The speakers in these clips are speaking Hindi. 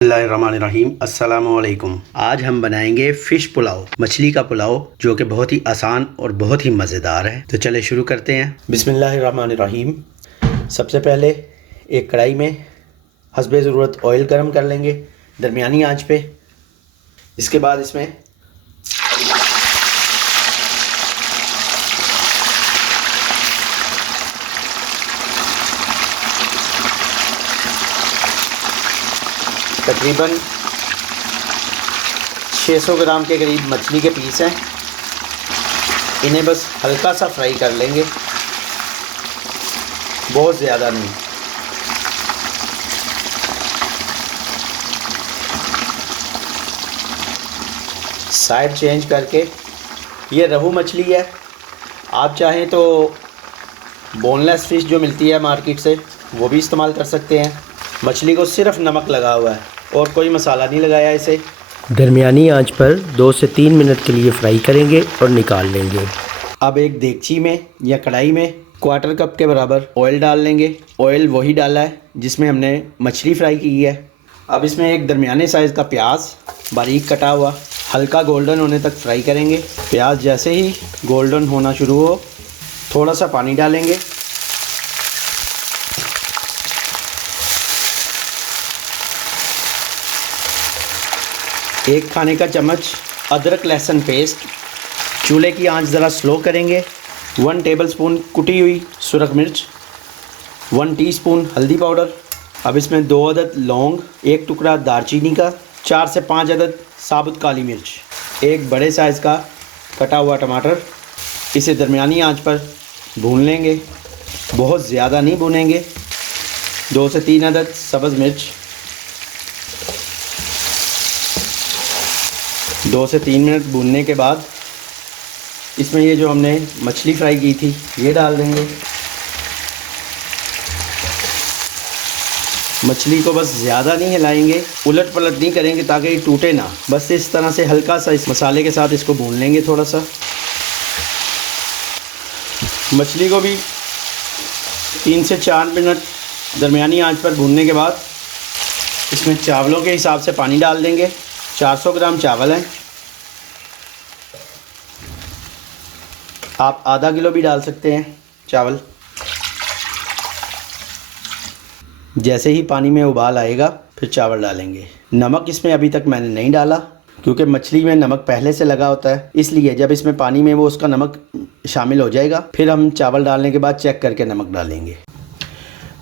बिस्मिल्लाहिर्रहमानिर्रहीम अस्सलामुअलैकुम। आज हम बनाएंगे फ़िश पुलाव, मछली का पुलाव, जो कि बहुत ही आसान और बहुत ही मज़ेदार है। तो चले शुरू करते हैं। बिस्मिल्लाहिर्रहमानिर्रहीम। सबसे पहले एक कढ़ाई में हस्बे ज़रूरत ऑयल गर्म कर लेंगे दरमियानी आंच पे। इसके बाद इसमें तकरीबन 600 ग्राम के करीब मछली के पीस हैं। इन्हें बस हल्का सा फ्राई कर लेंगे, बहुत ज़्यादा नहीं। साइड चेंज करके, ये रहू मछली है। आप चाहें तो बोनलेस फ़िश जो मिलती है मार्केट से वो भी इस्तेमाल कर सकते हैं। मछली को सिर्फ नमक लगा हुआ है और कोई मसाला नहीं लगाया इसे। दरमियानी आंच पर 2 से 3 मिनट के लिए फ्राई करेंगे और निकाल लेंगे। अब एक देगची में या कढ़ाई में क्वार्टर कप के बराबर ऑयल डाल लेंगे। ऑयल वही डाला है जिसमें हमने मछली फ्राई की है। अब इसमें एक दरमियाने साइज़ का प्याज बारीक कटा हुआ हल्का गोल्डन होने तक फ्राई करेंगे। प्याज जैसे ही गोल्डन होना शुरू हो, थोड़ा सा पानी डालेंगे। एक खाने का चम्मच अदरक लहसुन पेस्ट। चूल्हे की आंच ज़रा स्लो करेंगे। 1 टेबलस्पून कुटी हुई सुरख मिर्च, 1 टीस्पून हल्दी पाउडर। अब इसमें 2 अदद लौंग, 1 टुकड़ा दालचीनी का, 4 से 5 अदद साबुत काली मिर्च, 1 बड़े साइज़ का कटा हुआ टमाटर। इसे दरमियानी आंच पर भून लेंगे, बहुत ज़्यादा नहीं भूनेंगे। 2 से 3 अदद सब्ज़ मिर्च। 2 से 3 मिनट भूनने के बाद इसमें ये जो हमने मछली फ्राई की थी ये डाल देंगे। मछली को बस ज़्यादा नहीं हिलाएंगे, उलट पलट नहीं करेंगे ताकि ये टूटे ना। बस इस तरह से हल्का सा इस मसाले के साथ इसको भून लेंगे थोड़ा सा। मछली को भी 3 से 4 मिनट दरमियानी आंच पर भूनने के बाद इसमें चावलों के हिसाब से पानी डाल देंगे। 400 ग्राम चावल हैं, आप आधा किलो भी डाल सकते हैं चावल। जैसे ही पानी में उबाल आएगा फिर चावल डालेंगे। नमक इसमें अभी तक मैंने नहीं डाला क्योंकि मछली में नमक पहले से लगा होता है, इसलिए जब इसमें पानी में वो उसका नमक शामिल हो जाएगा फिर हम चावल डालने के बाद चेक करके नमक डालेंगे।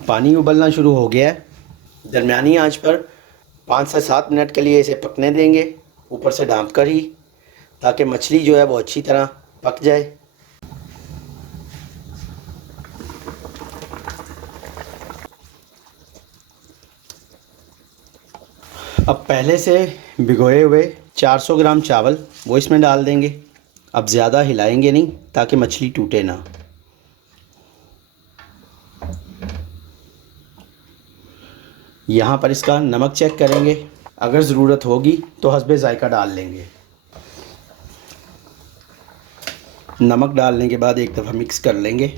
पानी उबलना शुरू हो गया है। दरमियानी आंच पर 5 से 7 मिनट के लिए इसे पकने देंगे, ऊपर से ढाँप कर ही, ताकि मछली जो है वो अच्छी तरह पक जाए। अब पहले से भिगोए हुए 400 ग्राम चावल वो इसमें डाल देंगे। अब ज़्यादा हिलाएंगे नहीं ताकि मछली टूटे ना। यहाँ पर इसका नमक चेक करेंगे, अगर ज़रूरत होगी तो हस्बे ज़ायका डाल लेंगे। नमक डालने के बाद एक दफ़ा मिक्स कर लेंगे।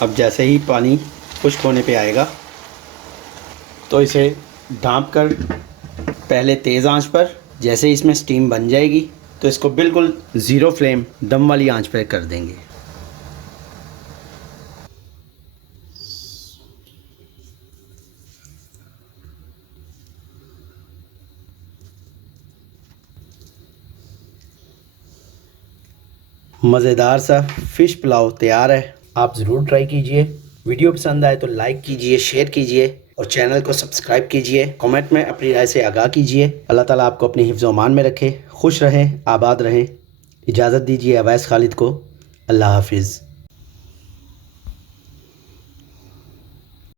अब जैसे ही पानी खुश्क होने पे आएगा तो इसे ढाँप कर पहले तेज़ आंच पर, जैसे ही इसमें स्टीम बन जाएगी तो इसको बिल्कुल ज़ीरो फ्लेम दम वाली आंच पर कर देंगे। मज़ेदार सा फ़िश पुलाव तैयार है। आप ज़रूर ट्राई कीजिए। वीडियो पसंद आए तो लाइक कीजिए, शेयर कीजिए और चैनल को सब्सक्राइब कीजिए। कमेंट में अपनी राय से आगाह कीजिए। अल्लाह ताला आपको अपनी हिफ्ज़ व अमान में रखे। खुश रहें, आबाद रहें। इजाज़त दीजिए अवैस खालिद को। अल्लाह हाफिज़।